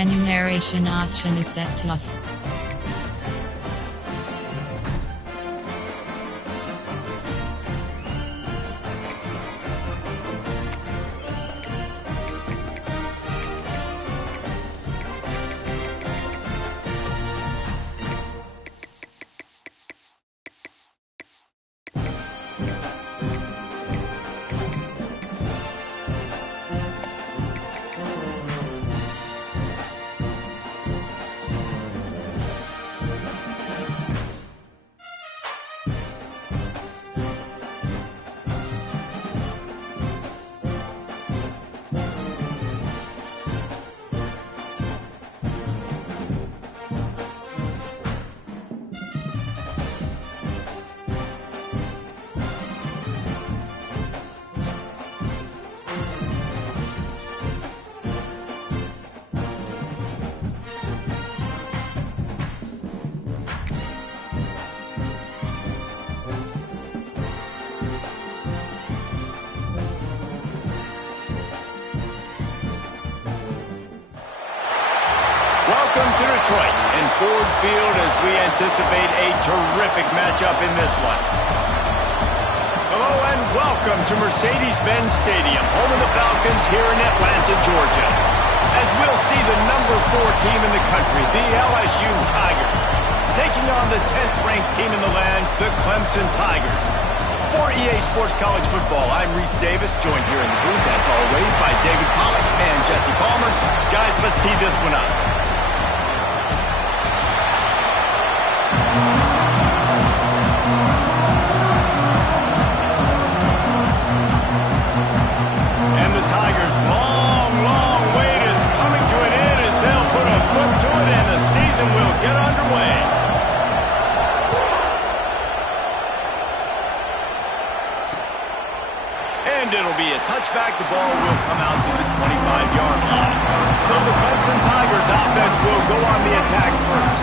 Menu narration option is set to off. Welcome to Detroit and Ford Field as we anticipate a terrific matchup in this one. Hello and welcome to Mercedes-Benz Stadium, home of the Falcons here in Atlanta, Georgia. As we'll see the number 4 team in the country, the LSU Tigers, taking on the 10th-ranked team in the land, the Clemson Tigers. For EA Sports College Football, I'm Reese Davis, joined here in the booth, as always, by David Pollack and Jesse Palmer. Guys, let's tee this one up. And the Tigers' long wait is coming to an end as they'll put a foot to it and the season will get underway. And it'll be a touchback. The ball will come out to the 25-yard line. So the Clemson Tigers offense will go on the attack first.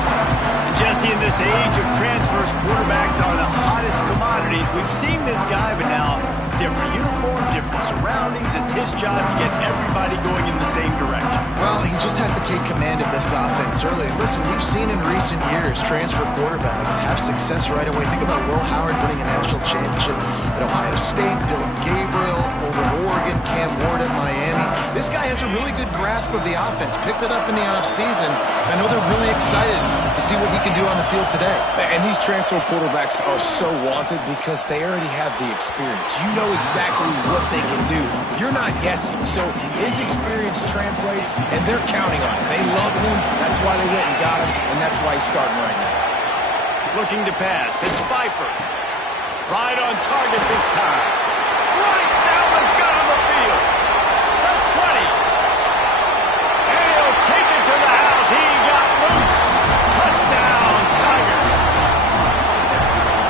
Jesse, in this age of transfers, quarterbacks are the hottest commodities. We've seen this guy, but now different uniform, different surroundings. It's his job to get everybody going in the same direction. Well, he just has to take command of this offense early. Listen, we've seen in recent years transfer quarterbacks have success right away. Think about Will Howard winning a national championship at Ohio State, Dylan Gabriel over at Oregon, Cam Ward at Miami. This guy has a really good grasp of the offense, picked it up in the offseason. I know they're really excited to see what he can do on the field today. And these transfer quarterbacks are so wanted because they already have the experience. You know exactly what they can do. You're not guessing. So his experience translates, and they're counting on it. They love him. That's why they went and got him, and that's why he's starting right now. Looking to pass. It's Pfeiffer. Right on target this time. Right down the gut of the field. The 20. And he'll take it to the house. He got loose. Touchdown, Tigers.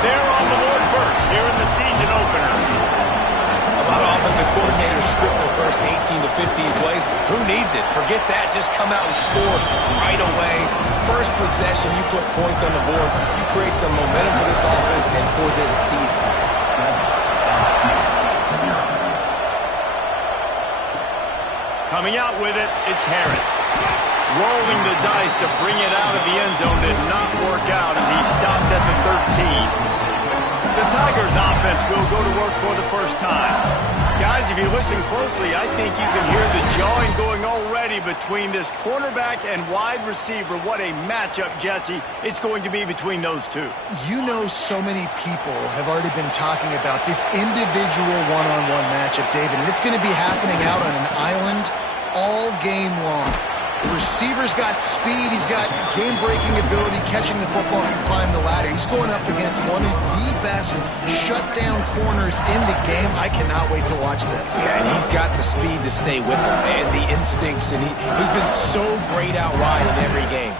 They're on the board first here in the season opener. A lot of offensive coordinators script their first 18 to 15 plays. Who needs it? Forget that. Just come out and score right away. First possession, you put points on the board. You create some momentum for this offense and for this season. Coming out with it, it's Harris. Rolling the dice to bring it out of the end zone did not work out as he stopped at the 13. The Tigers offense will go to work for the first time. Guys, if you listen closely, I think you can hear the jawing going already between this cornerback and wide receiver. What a matchup, Jesse, it's going to be between those two. You know, so many people have already been talking about this individual one-on-one matchup, David, and it's going to be happening out on an island all game long. The receiver's got speed, he's got game-breaking ability, catching the football, can climb the ladder. He's going up against one of the best shutdown corners in the game. I cannot wait to watch this. Yeah, and he's got the speed to stay with him and the instincts, and he's been so great out wide in every game.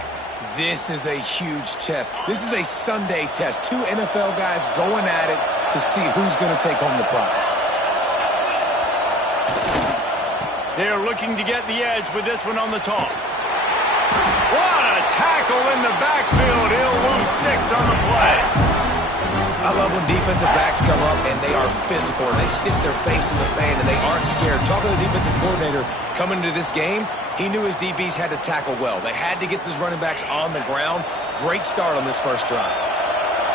This is a huge test. This is a Sunday test. 2 NFL guys going at it to see who's going to take home the prize. They're looking to get the edge with this one on the toss. What a tackle in the backfield. He'll lose 6 on the play. I love when defensive backs come up and they are physical and they stick their face in the fan and they aren't scared. Talking to the defensive coordinator coming into this game, he knew his DBs had to tackle well. They had to get these running backs on the ground. Great start on this first drive.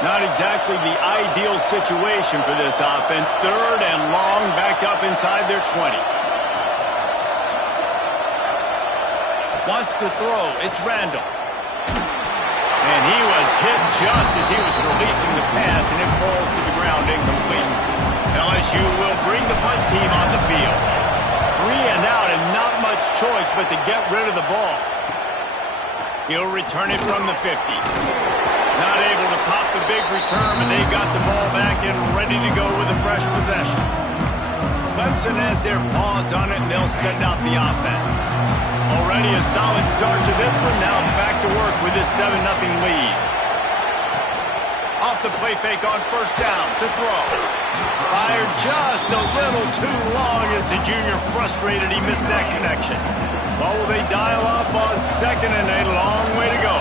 Not exactly the ideal situation for this offense. 3rd and long, back up inside their 20. Wants to throw. It's Randall. And he was hit just as he was releasing the pass, and it falls to the ground incomplete. LSU will bring the punt team on the field. 3 and out, and not much choice but to get rid of the ball. He'll return it from the 50. Not able to pop the big return, but they've got the ball back and ready to go with a fresh possession. Clemson has their paws on it, and they'll send out the offense. Already a solid start to this one. Now back to work with this 7-0 lead. Off the play fake on first down to throw. Fired just a little too long as the junior frustrated. He missed that connection. Well, will they dial up on 2nd and a long way to go?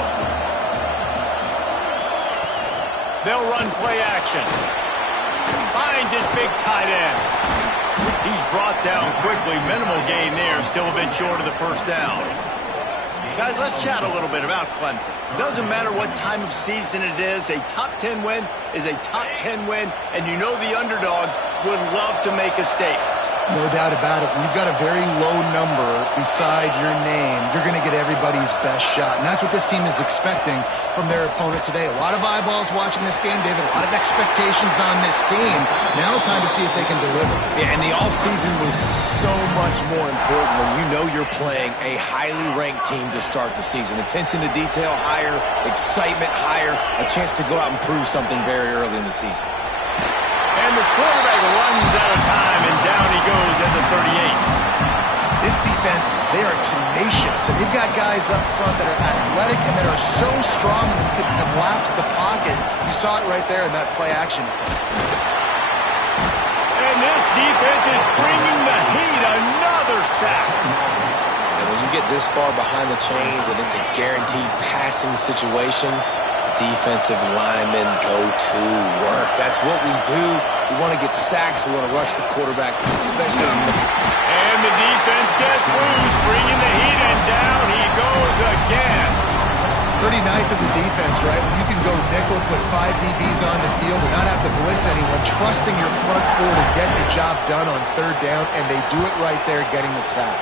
They'll run play action. Finds his big tight end. He's brought down quickly. Minimal gain there. Still a bit short of the first down. Guys, let's chat a little bit about Clemson. Doesn't matter what time of season it is. A top 10 win is a top 10 win. And you know the underdogs would love to make a statement. No doubt about it. When you've got a very low number beside your name, you're going to get everybody's best shot. And that's what this team is expecting from their opponent today. A lot of eyeballs watching this game, David. A lot of expectations on this team. Now it's time to see if they can deliver. Yeah, and the offseason was so much more important when you know you're playing a highly ranked team to start the season. Attention to detail higher, excitement higher, a chance to go out and prove something very early in the season. And the quarterback runs out of time, and down he goes at the 38. This defense, they are tenacious, and they've got guys up front that are athletic and that are so strong that they can collapse the pocket. You saw it right there in that play action attempt. And this defense is bringing the heat. Another sack. And when you get this far behind the chains and it's a guaranteed passing situation, defensive linemen go to work. That's what we do. We want to get sacks. We want to rush the quarterback, especially in the... And the defense gets loose, bringing the heat, and down he goes again. Pretty nice as a defense, right? When you can go nickel, put 5 DBs on the field and not have to blitz anyone, trusting your front 4 to get the job done on 3rd down, and they do it right there, getting the sack.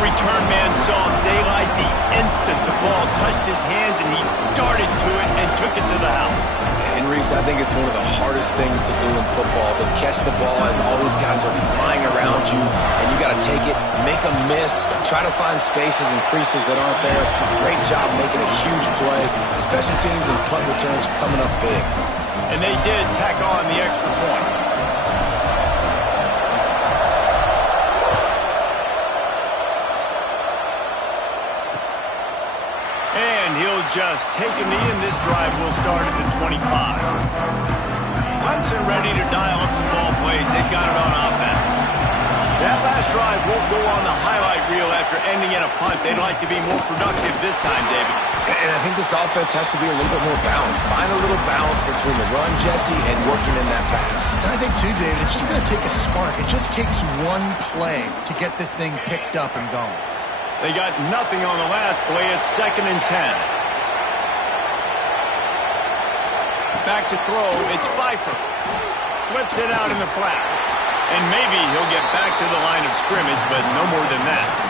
Return man saw daylight the instant the ball touched his hands, and he darted to it and took it to the house. And Reese, I think it's one of the hardest things to do in football, to catch the ball as all these guys are flying around you, and you got to take it, make a miss, try to find spaces and creases that aren't there. Great job making a huge play. Special teams and punt returns coming up big. And they did tack on the extra point. And he'll just take a knee, and this drive will start at the 25. Clemson ready to dial up some ball plays. They've got it on offense. That last drive won't go on the highlight reel after ending in a punt. They'd like to be more productive this time, David. And I think this offense has to be a little bit more balanced. Find a little balance between the run, Jesse, and working in that pass. And I think, too, David, it's just going to take a spark. It just takes one play to get this thing picked up and going. They got nothing on the last play. It's 2nd and 10. Back to throw. It's Pfeiffer. Flips it out in the flat. And maybe he'll get back to the line of scrimmage, but no more than that.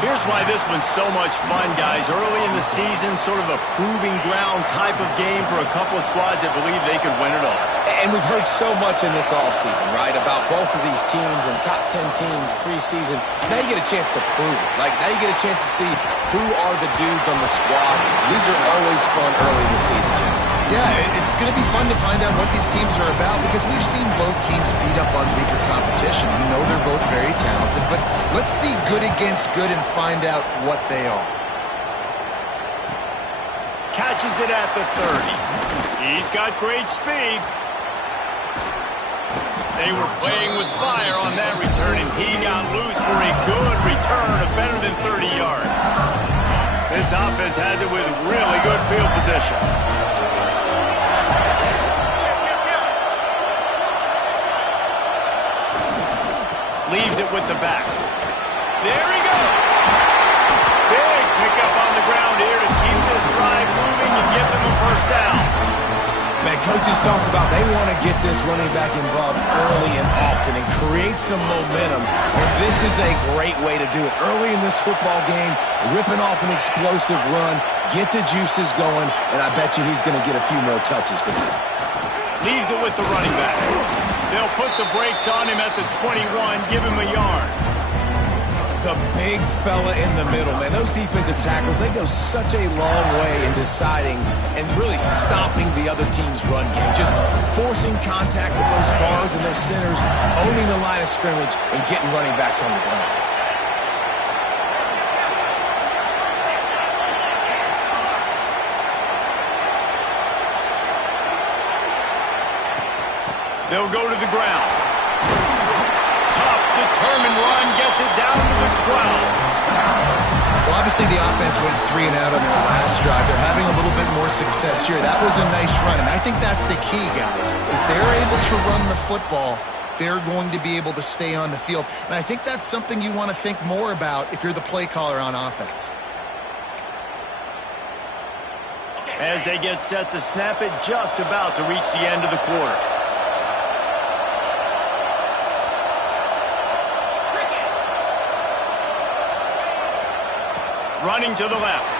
Here's why this one's so much fun, guys. Early in the season, sort of a proving ground type of game for a couple of squads that believe they could win it all. And we've heard so much in this offseason, right, about both of these teams and top 10 teams preseason. Now you get a chance to prove it. Like, now you get a chance to see who are the dudes on the squad. These are always fun early in the season, Jesse. Yeah, it's going to be fun to find out what these teams are about because we've seen both teams beat up on weaker competition. We know they're both very talented, but let's see good against good in find out what they are. Catches it at the 30. He's got great speed. They were playing with fire on that return, and he got loose for a good return of better than 30 yards. This offense has it with really good field position. Leaves it with the back. There he goes. Big pickup on the ground here to keep this drive moving and give them a first down. Man, coaches talked about they want to get this running back involved early and often and create some momentum, and this is a great way to do it. Early in this football game, ripping off an explosive run, get the juices going, and I bet you he's going to get a few more touches today. Leaves it with the running back. They'll put the brakes on him at the 21, give him a yard. The big fella in the middle, man. Those defensive tackles, they go such a long way in deciding and really stopping the other team's run game. Just forcing contact with those guards and those centers, owning the line of scrimmage, and getting running backs on the ground. They'll go to the ground. Tough, determined run, gets it down to the 12. Well, obviously the offense went 3 and out on their last drive. They're having a little bit more success here. That was a nice run, and I think that's the key, guys. If they're able to run the football, they're going to be able to stay on the field. And I think that's something you want to think more about if you're the play caller on offense. As they get set to snap it, just about to reach the end of the quarter. Running to the left.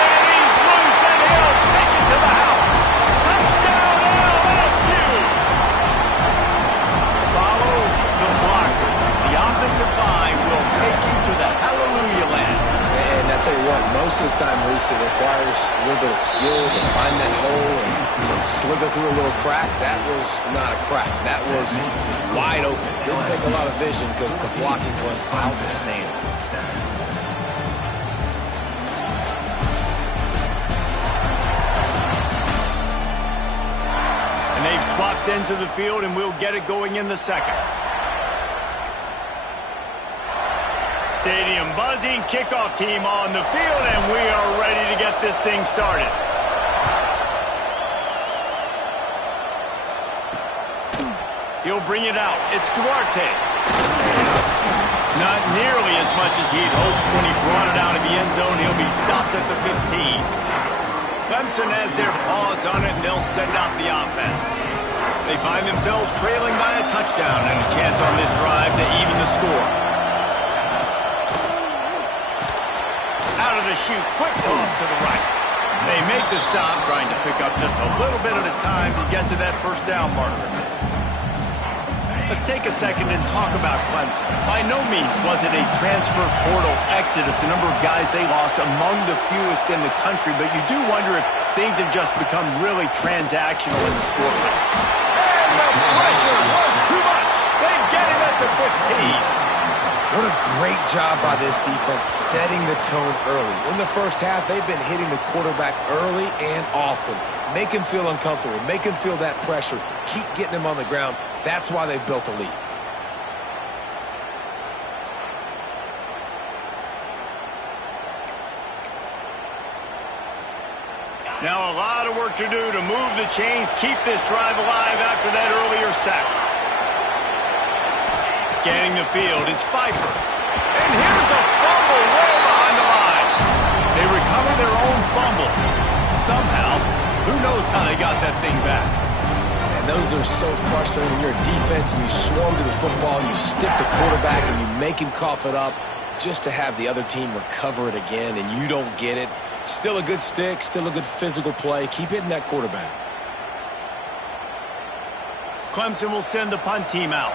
And he's loose, and he'll take it to the house. Touchdown, LSU! Follow the blockers. The offensive line will take you to the hallelujah land. And I tell you what, most of the time, Reese, it requires a little bit of skill to find that hole and slither through a little crack. That was not a crack. That was wide open. Didn't take a lot of vision because the blocking was outstanding. And they've swapped ends of the field, and we'll get it going in the second. Stadium buzzing, kickoff team on the field, and we are ready to get this thing started. He'll bring it out. It's Duarte. Not nearly as much as he'd hoped when he brought it out of the end zone. He'll be stopped at the 15. Clemson has their paws on it, and they'll send out the offense. They find themselves trailing by a touchdown and a chance on this drive to even the score. Out of the chute, quick toss to the right. They make the stop, trying to pick up just a little bit at a time to get to that first down marker. Let's take a second and talk about Clemson. By no means was it a transfer portal exodus, the number of guys they lost among the fewest in the country, but you do wonder if things have just become really transactional in the sport. And the pressure was too much. They get him at the 15. What a great job by this defense setting the tone early. In the first half, they've been hitting the quarterback early and often. Make him feel uncomfortable. Make him feel that pressure. Keep getting him on the ground. That's why they've built a lead. Now a lot of work to do to move the chains, keep this drive alive after that earlier sack. Scanning the field, it's Pfeiffer. And here's a fumble way behind the line. They recover their own fumble. Somehow, who knows how they got that thing back. And those are so frustrating when you're a defense and you swarm to the football, you stick the quarterback and you make him cough it up just to have the other team recover it again and you don't get it. Still a good stick, still a good physical play. Keep hitting that quarterback. Clemson will send the punt team out.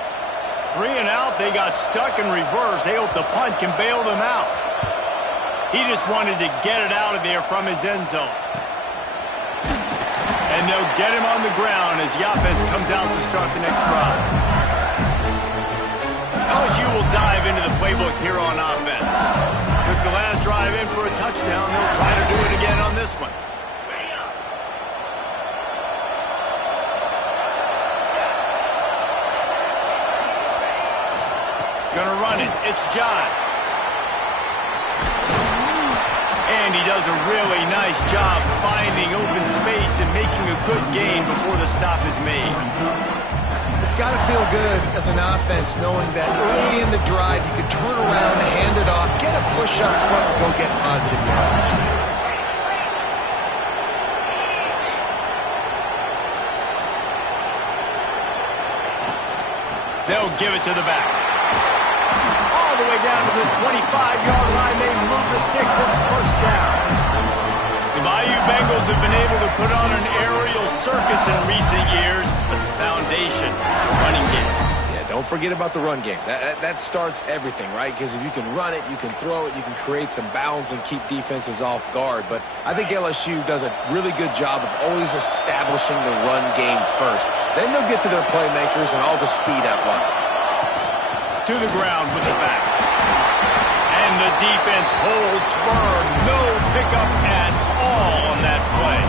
3 and out, they got stuck in reverse. They hope the punt can bail them out. He just wanted to get it out of there from his end zone. And they'll get him on the ground as the offense comes out to start the next drive. LSU will dive into the playbook here on offense. Took the last drive in for a touchdown. They'll try to do it again on this one. Gonna run it. It's John. And he does a really nice job finding open space and making a good gain before the stop is made. It's got to feel good as an offense knowing that early in the drive you can turn around, hand it off, get a push up front, and go get positive yardage. They'll give it to the back. All the way down to the 25-yard line. They move the sticks. It's first down. The Bayou Bengals have been able to put on an aerial circus in recent years, but the foundation, the running game. Yeah, don't forget about the run game. That starts everything, right? Because if you can run it, you can throw it, you can create some balance and keep defenses off guard. But I think LSU does a really good job of always establishing the run game first. Then they'll get to their playmakers and all the speed out wide. To the ground with the back. And the defense holds firm. No pickup at all on that play.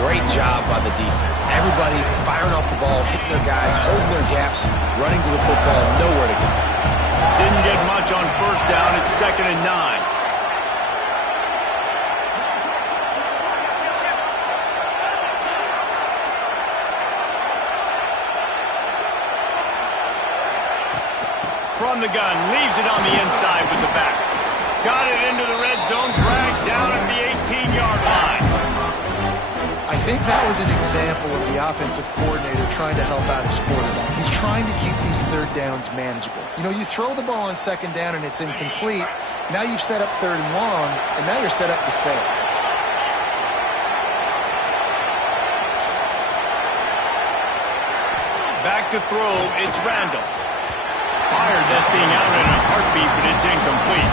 Great job by the defense. Everybody firing off the ball, hitting their guys, holding their gaps, running to the football, nowhere to go. Didn't get much on first down. It's 2nd and 9. From the gun, leaves it on the inside with the back. Got it into the red zone, dragged down at the 18-yard line. I think that was an example of the offensive coordinator trying to help out his quarterback. He's trying to keep these third downs manageable. You know, you throw the ball on 2nd down and it's incomplete. Now you've set up 3rd and long, and now you're set up to fail. Back to throw, it's Randall. Fired that thing out in a heartbeat, but it's incomplete.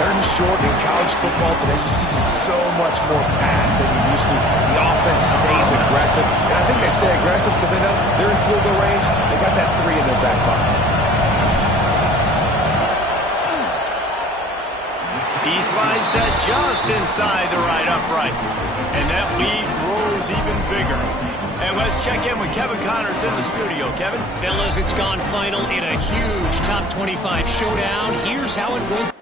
3rd and short in college football today, you see so much more pass than you used to. The offense stays aggressive, and I think they stay aggressive because they know they're in field goal range. They got that 3 in their back pocket. He slides that just inside the right upright, and that lead grows even bigger. And let's check in with Kevin Connors in the studio. Kevin? Fellas, it's gone final in a huge top 25 showdown. Here's how it went.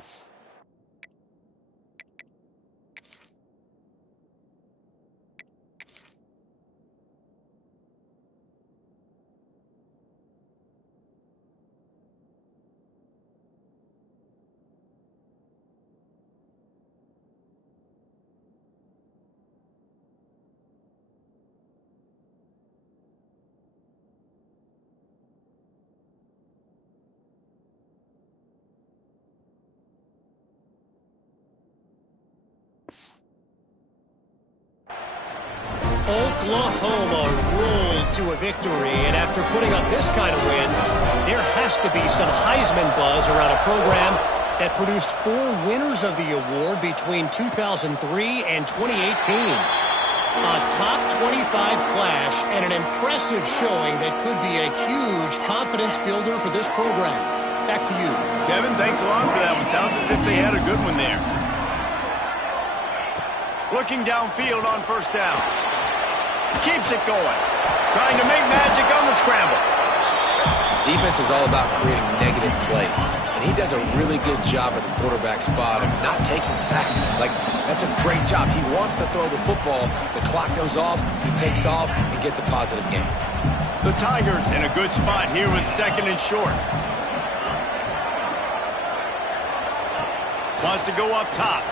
Oklahoma rolled to a victory, and after putting up this kind of win, there has to be some Heisman buzz around a program that produced 4 winners of the award between 2003 and 2018. A top 25 clash and an impressive showing that could be a huge confidence builder for this program. Back to you. Kevin, thanks a lot for that one. Sounds as if they had a good one there. Looking downfield on first down. Keeps it going. Trying to make magic on the scramble. Defense is all about creating negative plays, and he does a really good job at the quarterback spot of not taking sacks. Like, that's a great job. He wants to throw the football. The clock goes off, he takes off, and gets a positive gain. The Tigers in a good spot here with 2nd and short. Wants to go up top.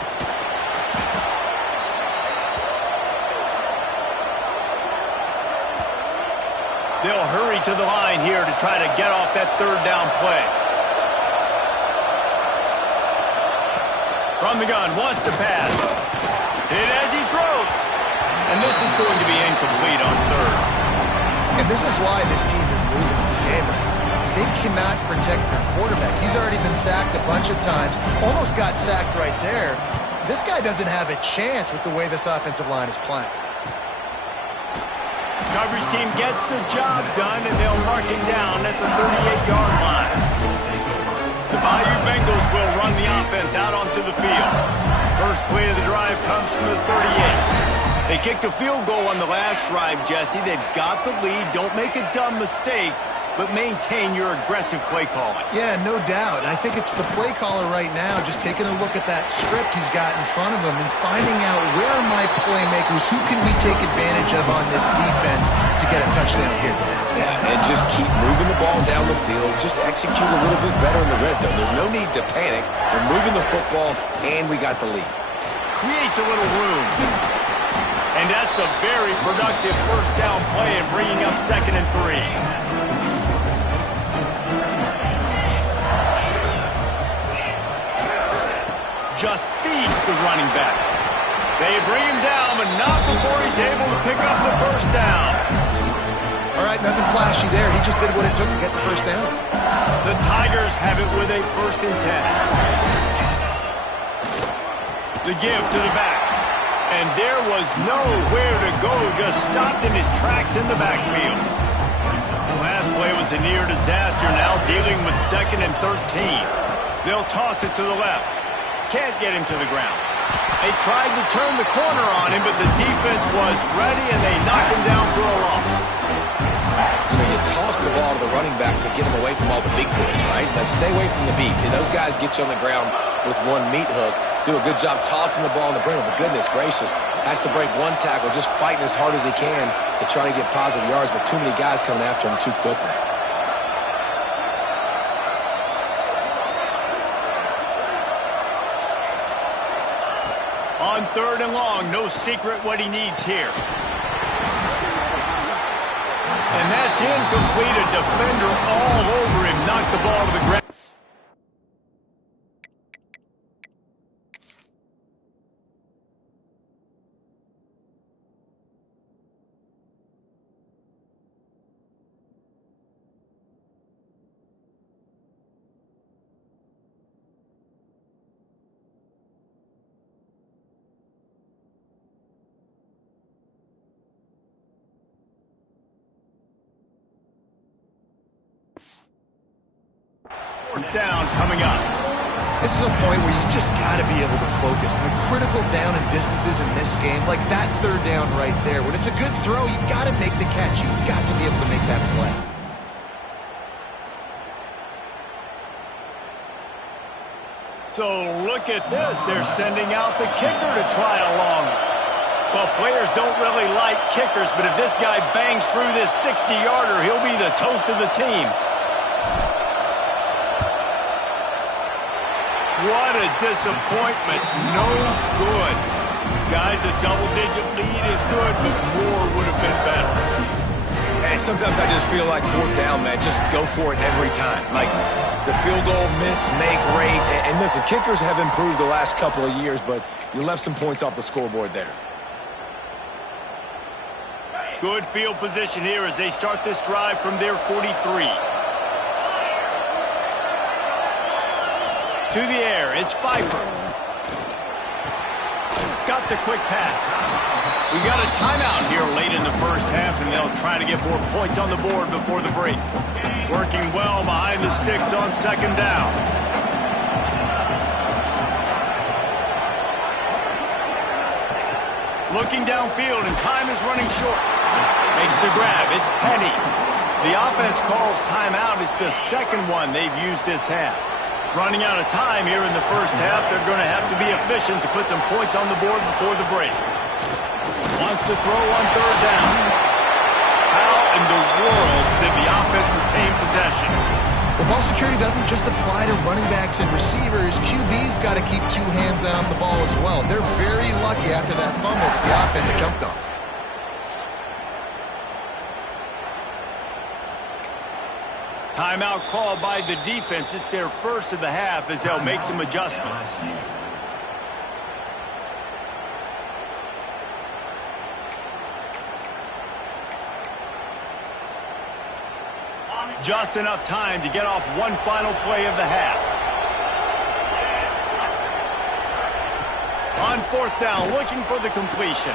They'll hurry to the line here to try to get off that 3rd down play. From the gun, wants to pass. Hit as he throws. And this is going to be incomplete on 3rd. And this is why this team is losing this game. They cannot protect their quarterback. He's already been sacked a bunch of times. Almost got sacked right there. This guy doesn't have a chance with the way this offensive line is playing. coverage team gets the job done, and they'll mark it down at the 38-yard line. The Bayou Bengals will run the offense out onto the field. First play of the drive comes from the 38. They kicked a field goal on the last drive, Jesse. They've got the lead. Don't make a dumb mistake, but maintain your aggressive play calling. Yeah, no doubt. And I think it's the play caller right now just taking a look at that script he's got in front of him and finding out where are my playmakers, who can we take advantage of on this defense to get a touchdown here. Yeah, and just keep moving the ball down the field. Just execute a little bit better in the red zone. There's no need to panic. We're moving the football, and we got the lead. Creates a little room. And that's a very productive first down play and bringing up 2nd and 3. Just feeds the running back. They bring him down, but not before he's able to pick up the first down. All right, nothing flashy there. He just did what it took to get the first down. The Tigers have it with a 1st and 10. The give to the back. And there was nowhere to go, just stopped in his tracks in the backfield. The last play was a near disaster, now dealing with 2nd and 13. They'll toss it to the left. Can't get him to the ground. They tried to turn the corner on him, but the defense was ready, and they knocked him down for a loss. You know, you toss the ball to the running back to get him away from all the big boys, right? Now, stay away from the beef. Those guys get you on the ground with one meat hook. Do a good job tossing the ball in the brim. But goodness gracious, has to break one tackle, just fighting as hard as he can to try to get positive yards, but too many guys coming after him too quickly. On 3rd and long, no secret what he needs here. And that's incomplete. A defender all over him, knocked the ball to the ground. Fourth down coming up. This is a point where you just got to be able to focus. And the critical down and distances in this game, like that 3rd down right there. When it's a good throw, you got to make the catch. You've got to be able to make that play. So look at this. They're sending out the kicker to try a long. Well, players don't really like kickers, but if this guy bangs through this 60-yarder, he'll be the toast of the team. What a disappointment. No good. Guys, a double-digit lead is good, but more would have been better. And sometimes I just feel like 4th down, man. Just go for it every time. Like the field goal, miss, make, rate. And listen, kickers have improved the last couple of years, but you left some points off the scoreboard there. Good field position here as they start this drive from their 43. To the air, it's Pfeiffer. Got the quick pass. We got a timeout here late in the first half, and they'll try to get more points on the board before the break. Working well behind the sticks on 2nd down. Looking downfield, and time is running short. Makes the grab. It's Penny. The offense calls timeout. It's the 2nd one they've used this half. Running out of time here in the first half, they're going to have to be efficient to put some points on the board before the break. Wants to throw on 3rd down. How in the world did the offense retain possession? Well, ball security doesn't just apply to running backs and receivers. QB's got to keep 2 hands on the ball as well. They're very lucky after that fumble that the offense jumped on. Timeout called by the defense. It's their first of the half as they'll make some adjustments. Just enough time to get off one final play of the half. On 4th down, looking for the completion.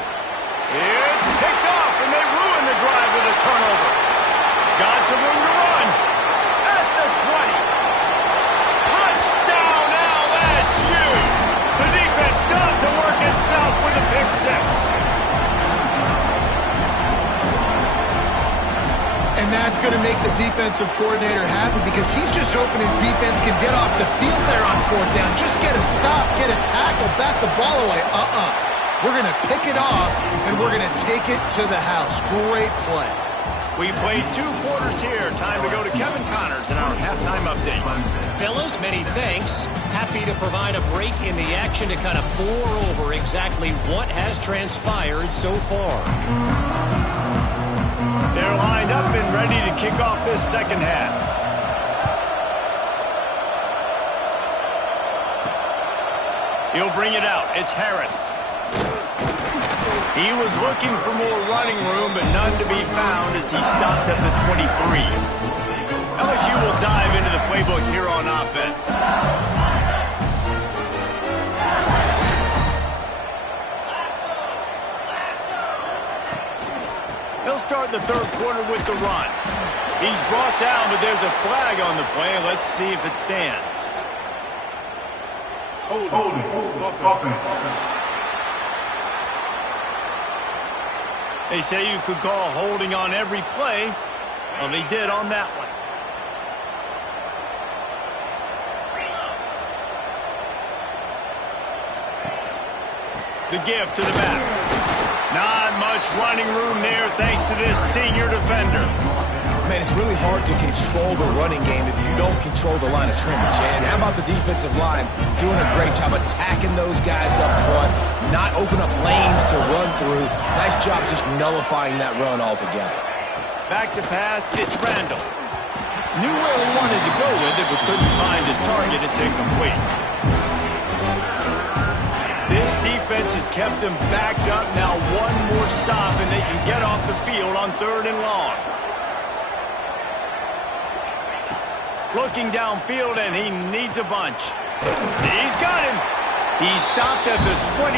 It's picked off, and they ruin the drive with a turnover. Got some room to run. At the 20. Touchdown, LSU! The defense does the work itself with a pick six. And that's going to make the defensive coordinator happy because he's just hoping his defense can get off the field there on fourth down. Just get a stop, get a tackle, bat the ball away. We're going to pick it off, and we're going to take it to the house. Great play. We played 2 quarters here. Time to go to Kevin Connors in our halftime update. Fellas, many thanks. Happy to provide a break in the action to kind of pour over exactly what has transpired so far. They're lined up and ready to kick off this second half. He'll bring it out. It's Harris. He was looking for more running room, but none to be found as he stopped at the 23. LSU will dive into the playbook here on offense. They'll start the third quarter with the run. He's brought down, but there's a flag on the play. Let's see if it stands. They say you could call holding on every play. Well, they did on that one. The give to the back. Not much running room there thanks to this senior defender. Man, it's really hard to control the running game if you don't control the line of scrimmage. And how about the defensive line doing a great job attacking those guys up front, not open up lanes to run through. Nice job just nullifying that run altogether. Back to pass, it's Randall. Knew where he wanted to go with it, but couldn't find his target. It's incomplete. This defense has kept them backed up. Now one more stop, and they can get off the field on 3rd and long. Looking downfield, and he needs a bunch. He's got him. He stopped at the 23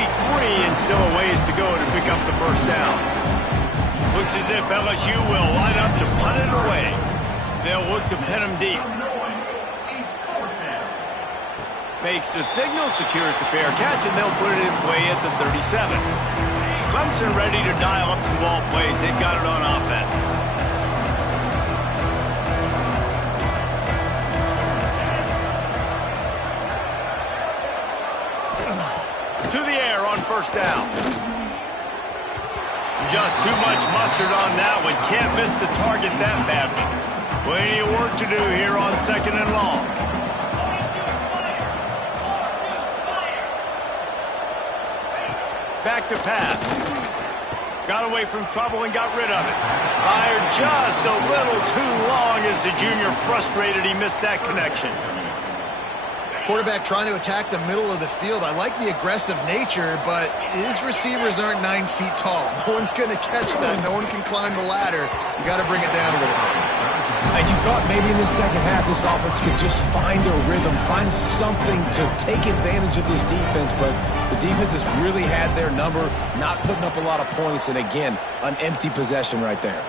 and still a ways to go to pick up the first down. Looks as if LSU will line up to punt it away. They'll look to pin him deep. Makes the signal, secures the fair catch, and they'll put it in play at the 37. Clemson ready to dial up some ball plays. They've got it on offense. To the air on first down. Just too much mustard on that one. Can't miss the target that badly. Plenty of work to do here on 2nd and long. Back to pass. Got away from trouble and got rid of it. Fired just a little too long as the junior frustrated he missed that connection. Quarterback trying to attack the middle of the field. I like the aggressive nature, but his receivers aren't 9 feet tall. No one's going to catch that. No one can climb the ladder. You got to bring it down a little bit. And you thought maybe in the second half this offense could just find a rhythm, find something to take advantage of this defense, but the defense has really had their number, not putting up a lot of points, and again, an empty possession right there.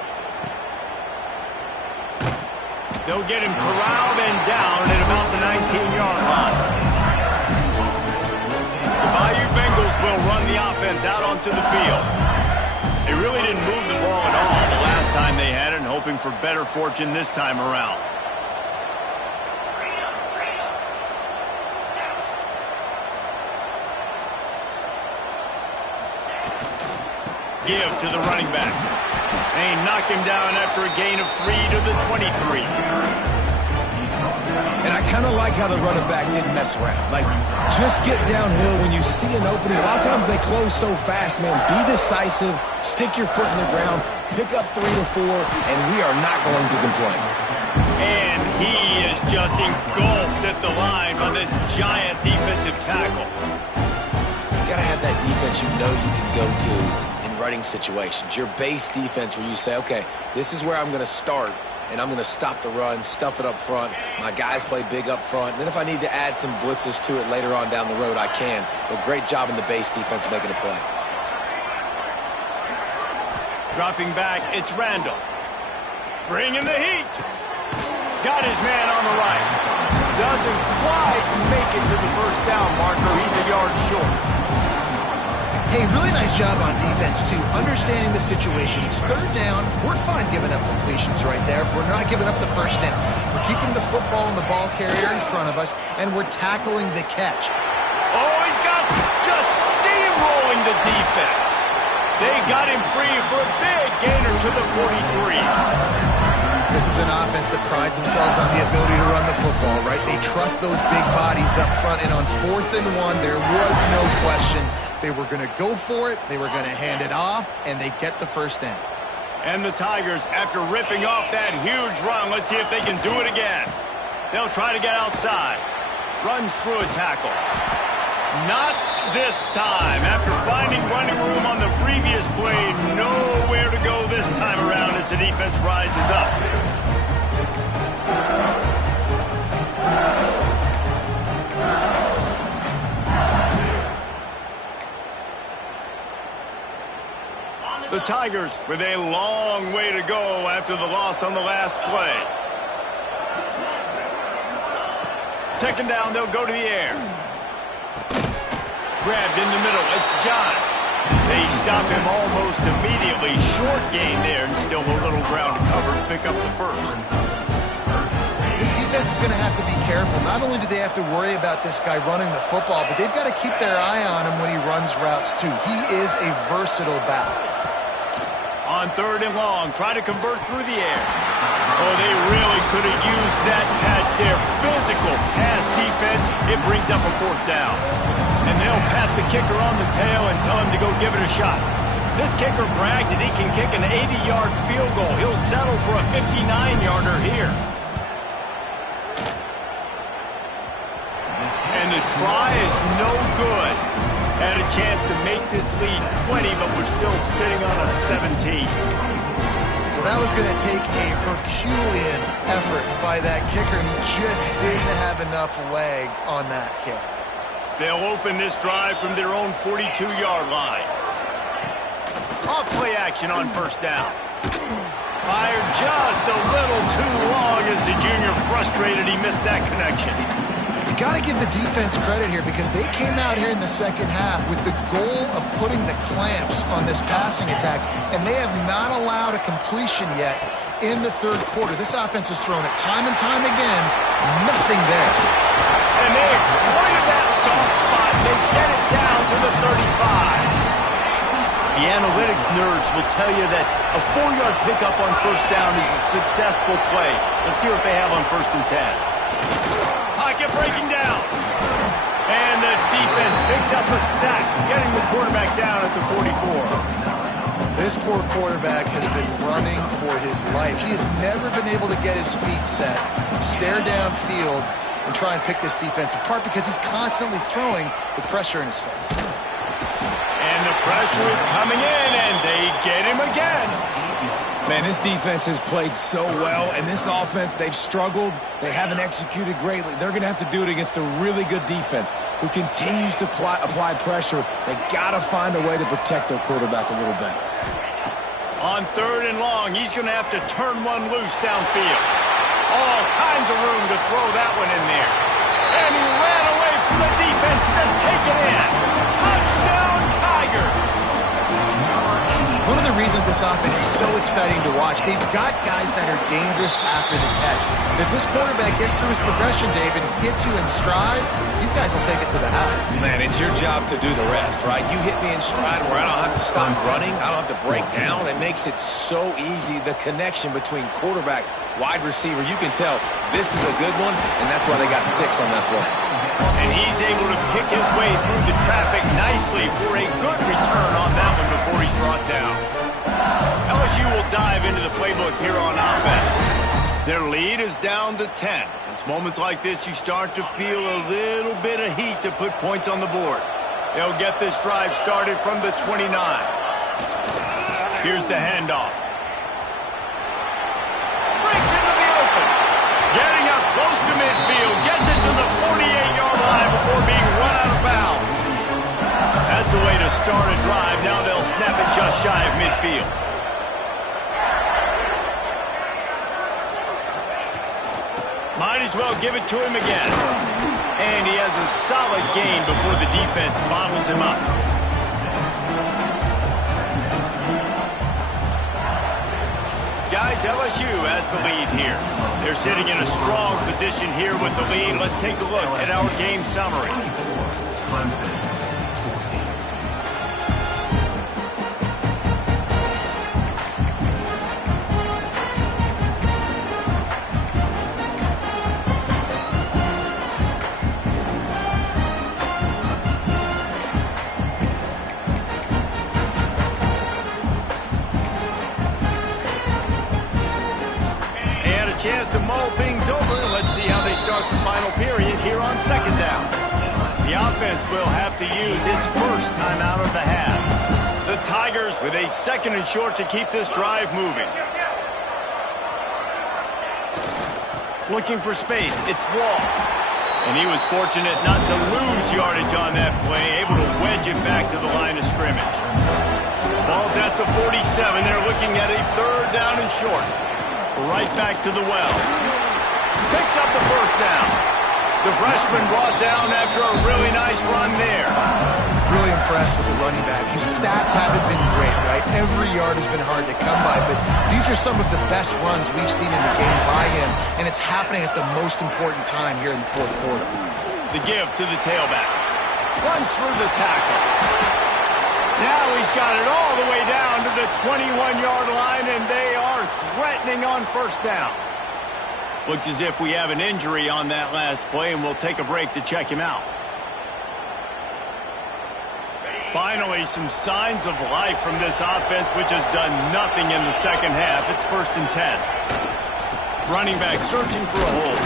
They'll get him corralled and down at about the 19-yard line. The Bayou Bengals will run the offense out onto the field. They really didn't move the ball at all the last time they had it, and hoping for better fortune this time around. Give to the running back. They knocked him down after a gain of 3 to the 23. And I kind of like how the running back didn't mess around. Like, just get downhill when you see an opening. A lot of times they close so fast, man. Be decisive, stick your foot in the ground, pick up 3 to 4, and we are not going to complain. And he is just engulfed at the line by this giant defensive tackle. You got to have that defense you know you can go to running situations, your base defense where you say, okay, this is where I'm going to start, and I'm going to stop the run, stuff it up front. My guys play big up front. And then if I need to add some blitzes to it later on down the road, I can. But great job in the base defense making a play. Dropping back, it's Randall. Bringing the heat. Got his man on the right. Doesn't quite make it to the first down marker. He's a yard short. Hey, really nice job on defense, too. Understanding the situation. It's third down. We're fine giving up completions right there. We're not giving up the first down. We're keeping the football and the ball carrier in front of us, and we're tackling the catch. Oh, he's got just steamrolling the defense. They got him free for a big gainer to the 43. This is an offense that prides themselves on the ability to run the football, right? They trust those big bodies up front, and on 4th and 1, there was no question. They were going to go for it, they were going to hand it off, and they get the first down. And the Tigers, after ripping off that huge run, let's see if they can do it again. They'll try to get outside. Runs through a tackle. Not this time. After finding running room on the previous play, nowhere to go this time around as the defense rises up. The Tigers with a long way to go after the loss on the last play. Second down, they'll go to the air. Grabbed in the middle, it's John. They stop him almost immediately. Short gain there, and still a little ground to cover to pick up the first. This defense is going to have to be careful. Not only do they have to worry about this guy running the football, but they've got to keep their eye on him when he runs routes, too. He is a versatile back. On 3rd and long, try to convert through the air. Oh, they really could have used that catch there. Physical pass defense. It brings up a 4th down. And they'll pat the kicker on the tail and tell him to go give it a shot. This kicker bragged that he can kick an 80-yard field goal. He'll settle for a 59-yarder here. And the try is no good. Had a chance to make this lead 20, but we're still sitting on a 17. Well, that was going to take a Herculean effort by that kicker, and he just didn't have enough leg on that kick. They'll open this drive from their own 42-yard line. Off play action on 1st down. Fired just a little too long as the junior frustrated. He missed that connection. You got to give the defense credit here because they came out here in the second half with the goal of putting the clamps on this passing attack, and they have not allowed a completion yet in the 3rd quarter. This offense has thrown it time and time again. Nothing there. And they exploited that soft spot. They get it down to the 35. The analytics nerds will tell you that a 4-yard pickup on 1st down is a successful play. Let's see what they have on 1st and 10. Pocket breaking down. And the defense picks up a sack, getting the quarterback down at the 44. This poor quarterback has been running for his life. He has never been able to get his feet set, stare downfield, and try and pick this defense apart because he's constantly throwing with pressure in his face. And the pressure is coming in, and they get him again. Man, this defense has played so well, and this offense, they've struggled. They haven't executed greatly. They're going to have to do it against a really good defense who continues to apply pressure. They got to find a way to protect their quarterback a little better. On 3rd and long, he's going to have to turn one loose downfield. All kinds of room to throw that one in there. And he ran away from the defense to take it in. Touchdown, Tigers! One of the reasons this offense is so exciting to watch, they've got guys that are dangerous after the catch. And if this quarterback gets through his progression, David, hits you in stride, these guys will take it to the house. Man, it's your job to do the rest, right? You hit me in stride where I don't have to stop running. I don't have to break down. It makes it so easy, the connection between quarterback, wide receiver. You can tell this is a good one, and that's why they got 6 on that play. And he's able to pick his way through the traffic nicely for a good return on that one before he's brought down. LSU will dive into the playbook here on offense. Their lead is down to 10. It's moments like this you start to feel a little bit of heat to put points on the board. They'll get this drive started from the 29. Here's the handoff. Breaks into the open. Getting up close to midfield. Gets it to the 48-yard line before being run out of bounds. That's the way to start a drive. Now they'll snap it just shy of midfield. Might as well give it to him again. And he has a solid gain before the defense bottles him up. Guys, LSU has the lead here. They're sitting in a strong position here with the lead. Let's take a look at our game summary. Chance to mull things over. Let's see how they start the final period here on second down. The offense will have to use its first timeout of the half. The Tigers with a second and short to keep this drive moving. Looking for space. It's Wall. And he was fortunate not to lose yardage on that play, able to wedge it back to the line of scrimmage. Ball's at the 47. They're looking at a third down and short. Right back to the well. Picks up the first down. The freshman brought down after a really nice run there. Really impressed with the running back. His stats haven't been great, right? Every yard has been hard to come by, but these are some of the best runs we've seen in the game by him, and it's happening at the most important time here in the fourth quarter. The give to the tailback. Runs through the tackle. Now he's got it all the way down to the 21-yard line, and they are threatening on first down. Looks as if we have an injury on that last play, and we'll take a break to check him out. Finally, some signs of life from this offense, which has done nothing in the second half. It's 1st and 10. Running back searching for a hole.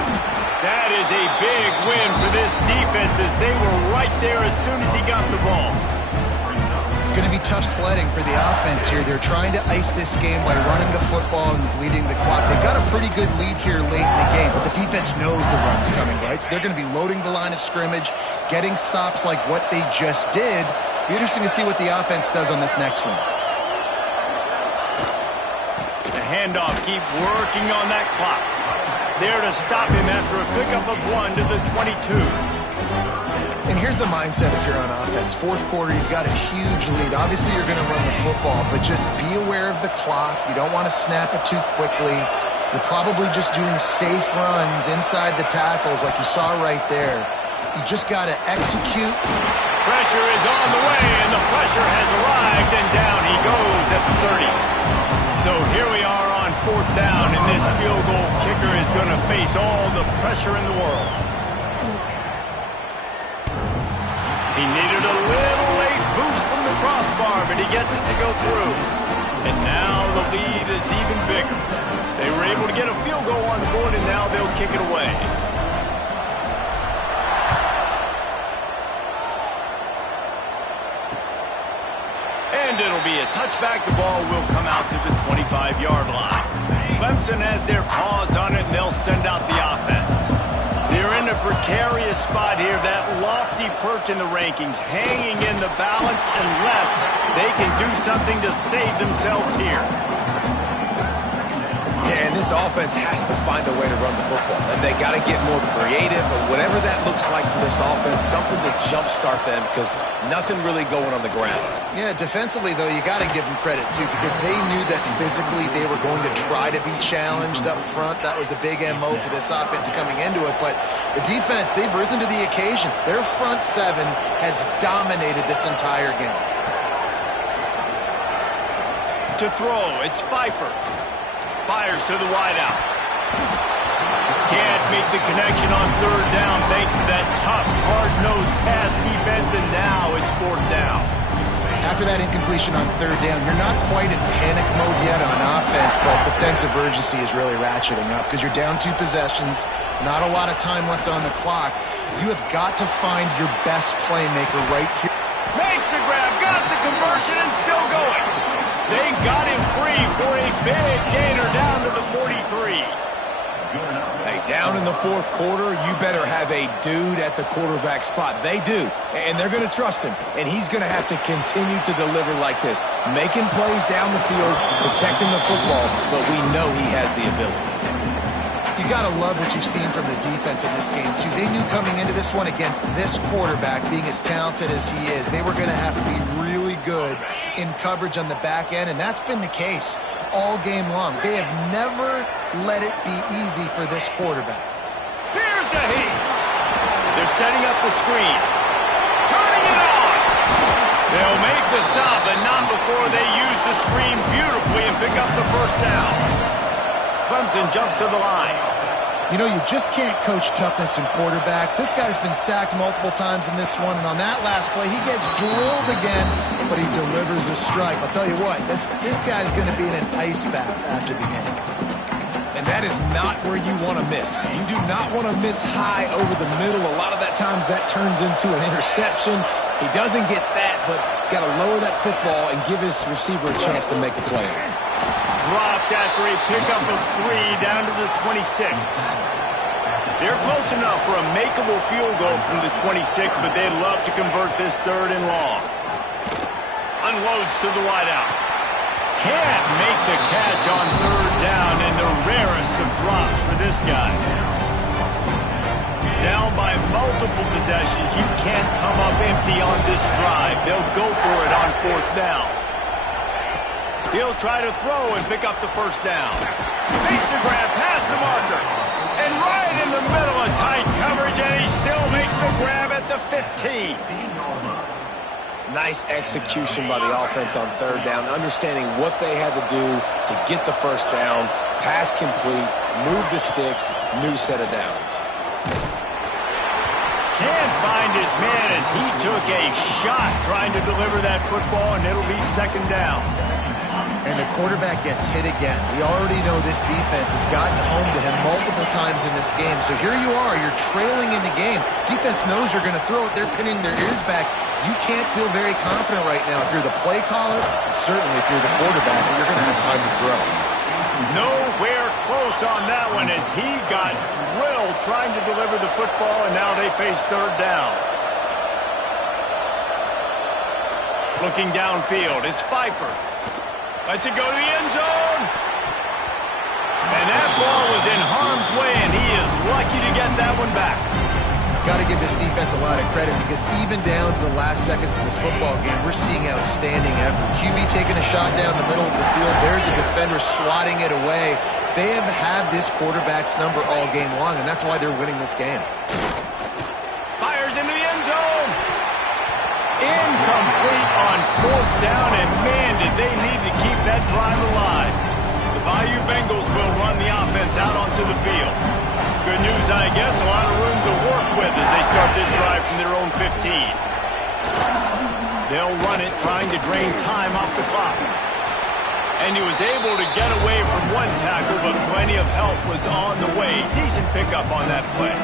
That is a big win for this defense, as they were right there as soon as he got the ball. It's going to be tough sledding for the offense here. They're trying to ice this game by running the football and bleeding the clock. They've got a pretty good lead here late in the game, but the defense knows the run's coming, right? So they're going to be loading the line of scrimmage, getting stops like what they just did. Be interesting to see what the offense does on this next one. The handoff, keep working on that clock. There to stop him after a pickup of 1 to the 22. And here's the mindset if you're on offense. Fourth quarter, you've got a huge lead. Obviously, you're going to run the football, but just be aware of the clock. You don't want to snap it too quickly. You're probably just doing safe runs inside the tackles like you saw right there. You just got to execute. Pressure is on the way, and the pressure has arrived, and down he goes at the 30. So here we are on fourth down, and this field goal kicker is going to face all the pressure in the world. He needed a little late boost from the crossbar, but he gets it to go through. And now the lead is even bigger. They were able to get a field goal on the board, and now they'll kick it away. And it'll be a touchback. The ball will come out to the 25-yard line. Clemson has their paws on it, and they'll send out the offense. They're in a precarious spot here, that lofty perch in the rankings, hanging in the balance unless they can do something to save themselves here. Yeah, and this offense has to find a way to run the football. And they got to get more creative, or whatever that looks like for this offense, something to jumpstart them, because nothing really going on the ground. Yeah, defensively, though, you got to give them credit, too, because they knew that physically they were going to try to be challenged up front. That was a big MO for this offense coming into it. But the defense, they've risen to the occasion. Their front seven has dominated this entire game. To throw, it's Pfeiffer. Fires to the wideout. Can't make the connection on third down thanks to that tough, hard-nosed pass defense, and now it's fourth down. After that incompletion on third down, you're not quite in panic mode yet on offense, but the sense of urgency is really ratcheting up because you're down 2 possessions, not a lot of time left on the clock. You have got to find your best playmaker right here. Makes the grab, got the conversion, and still going. They got him free for a big gainer down to the 43. Hey, down in the fourth quarter, you better have a dude at the quarterback spot. They do, and they're going to trust him, and he's going to have to continue to deliver like this, making plays down the field, protecting the football, but we know he has the ability. You got to love what you've seen from the defense in this game, too. They knew coming into this one against this quarterback, being as talented as he is, they were going to have to be really good in coverage on the back end, and that's been the case all game long. They have never let it be easy for this quarterback. Here's the heat. They're setting up the screen. Turning it on. They'll make the stop, but not before they use the screen beautifully and pick up the first down. Clemson jumps to the line. You know, you just can't coach toughness in quarterbacks. This guy's been sacked multiple times in this one, and on that last play, he gets drilled again, but he delivers a strike. I'll tell you what, this guy's going to be in an ice bath after the game. And that is not where you want to miss. You do not want to miss high over the middle. A lot of that times that turns into an interception. He doesn't get that, but he's got to lower that football and give his receiver a chance to make a play. Dropped after a pickup of 3 down to the 26. They're close enough for a makeable field goal from the 26, but they'd love to convert this 3rd and long. Unloads to the wideout. Can't make the catch on 3rd down, and the rarest of drops for this guy. Down by multiple possessions, you can't come up empty on this drive. They'll go for it on 4th down. He'll try to throw and pick up the first down. Makes the grab past the marker. And right in the middle of tight coverage, and he still makes the grab at the 15. Nice execution by the offense on 3rd down, understanding what they had to do to get the first down, pass complete, move the sticks, new set of downs. Can't find his man as he took a shot trying to deliver that football, and it'll be 2nd down. And the quarterback gets hit again. We already know this defense has gotten home to him multiple times in this game. So here you are, you're trailing in the game. Defense knows you're going to throw it. They're pinning their ears back. You can't feel very confident right now if you're the play caller, and certainly if you're the quarterback, that you're going to have time to throw. Nowhere close on that one as he got drilled trying to deliver the football, and now they face 3rd down. Looking downfield, it's Pfeiffer. Lets it go to the end zone. And that ball was in harm's way, and he is lucky to get that one back. Got to give this defense a lot of credit because even down to the last seconds of this football game, we're seeing outstanding effort. QB taking a shot down the middle of the field. There's a defender swatting it away. They have had this quarterback's number all game long, and that's why they're winning this game. Fires into the end zone. Incomplete on 4th down, and man, did they need to keep that drive alive. The Bayou Bengals will run the offense out onto the field. Good news, I guess, a lot of room to work with as they start this drive from their own 15. They'll run it, trying to drain time off the clock. And he was able to get away from one tackle, but plenty of help was on the way. Decent pickup on that play.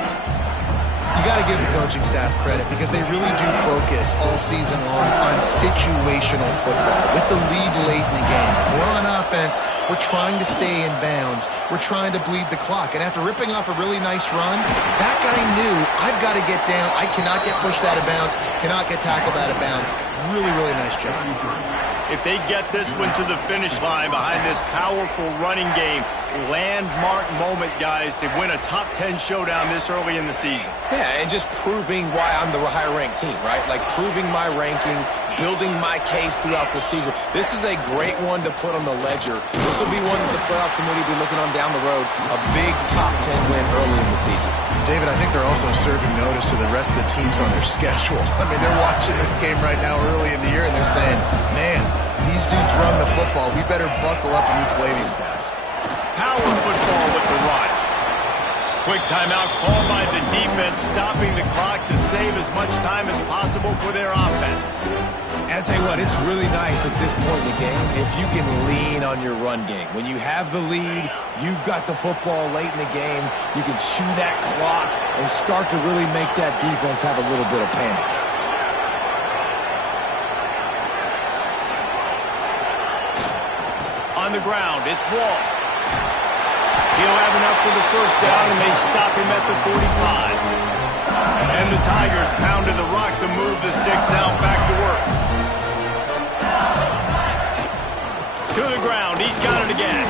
You got to give the coaching staff credit because they really do focus all season long on situational football with the lead late in the game. If we're on offense, we're trying to stay in bounds. We're trying to bleed the clock. And after ripping off a really nice run, that guy knew, I've got to get down. I cannot get pushed out of bounds, cannot get tackled out of bounds. Really, really nice job. If they get this one to the finish line behind this powerful running game, landmark moment, guys, to win a top 10 showdown this early in the season. Yeah, and just proving why I'm the higher-ranked team, right? Like proving my ranking, building my case throughout the season. This is a great one to put on the ledger. This will be one that the playoff committee will be looking on down the road, a big top 10 win early in the season. David, I think they're also serving notice to the rest of the teams on their schedule. I mean, they're watching this game right now early in the year, and they're saying, man, these dudes run the football. We better buckle up when we play these guys. Power football with the run. Quick timeout called by the defense, stopping the clock to save as much time as possible for their offense. And I'll tell you what, it's really nice at this point in the game if you can lean on your run game. When you have the lead, you've got the football late in the game, you can chew that clock and start to really make that defense have a little bit of panic. On the ground, it's Wall. He'll have enough for the first down, and they stop him at the 45. And the Tigers pounded the rock to move the sticks now back to work. To the ground, he's got it again.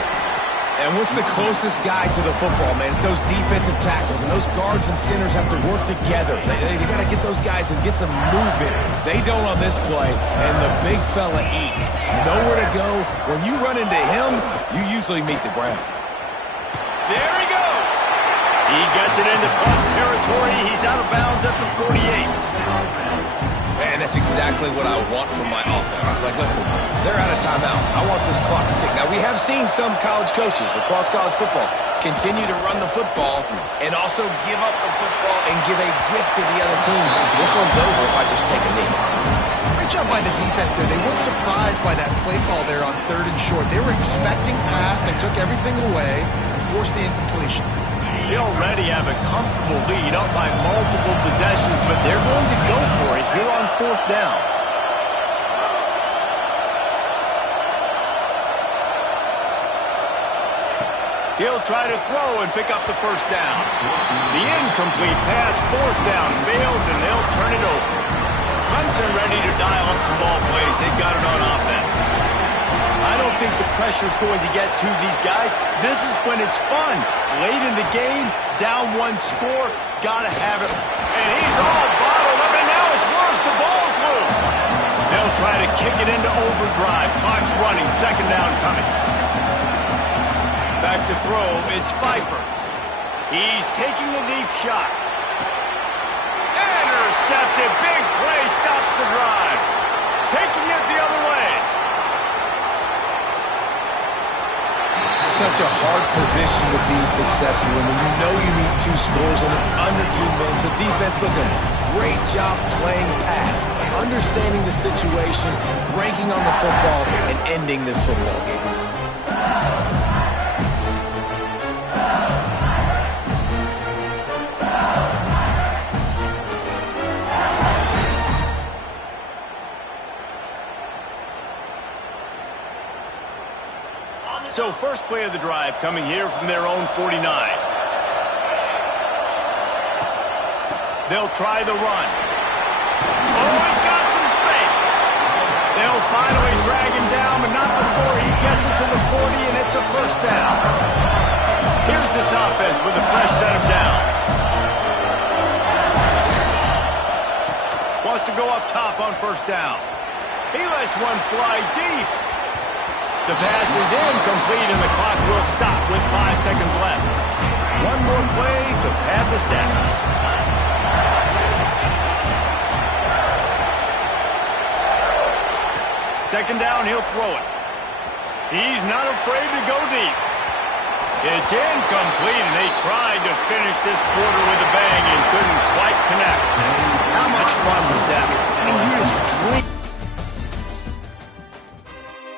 And what's the closest guy to the football, man? It's those defensive tackles, and those guards and centers have to work together. They got to get those guys and get some movement. They don't on this play, and the big fella eats. Nowhere to go. When you run into him, you usually meet the ground. There he goes. He gets it into plus territory. He's out of bounds at the 48. And that's exactly what I want from my offense. Like, listen, they're out of timeouts. I want this clock to tick. Now, we have seen some college coaches across college football continue to run the football and also give up the football and give a gift to the other team. This one's over if I just take a knee. Great job by the defense there. They weren't surprised by that play call there on 3rd and short. They were expecting pass. They took everything away and forced the incompletion. They already have a comfortable lead up by multiple possessions, but they're going to go for it here on 4th down. He'll try to throw and pick up the 1st down. The incomplete pass, 4th down, fails, and they'll turn it over. Clemson ready to dial up some ball plays. They've got it on offense. I don't think the pressure's going to get to these guys. This is when it's fun. Late in the game, down 1 score, gotta have it. And he's all bottled up, and now it's worse. The ball's loose. They'll try to kick it into overdrive. Clock's running, 2nd down coming. Back to throw, it's Pfeiffer. He's taking a deep shot. Intercepted, big play, stops the drive. Taking it the other way. Such a hard position to be successful in when you know you need 2 scores and it's under 2 minutes. The defense looking great job playing pass, understanding the situation, breaking on the football, and ending this football game. So first play of the drive coming here from their own 49. They'll try the run. Oh, he's got some space. They'll finally drag him down, but not before he gets it to the 40, and it's a 1st down. Here's this offense with a fresh set of downs. Wants to go up top on 1st down. He lets one fly deep. The pass is incomplete, and the clock will stop with 5 seconds left. One more play to pad the stats. Second down, he'll throw it. He's not afraid to go deep. It's incomplete, and they tried to finish this quarter with a bang and couldn't quite connect. How much fun was that?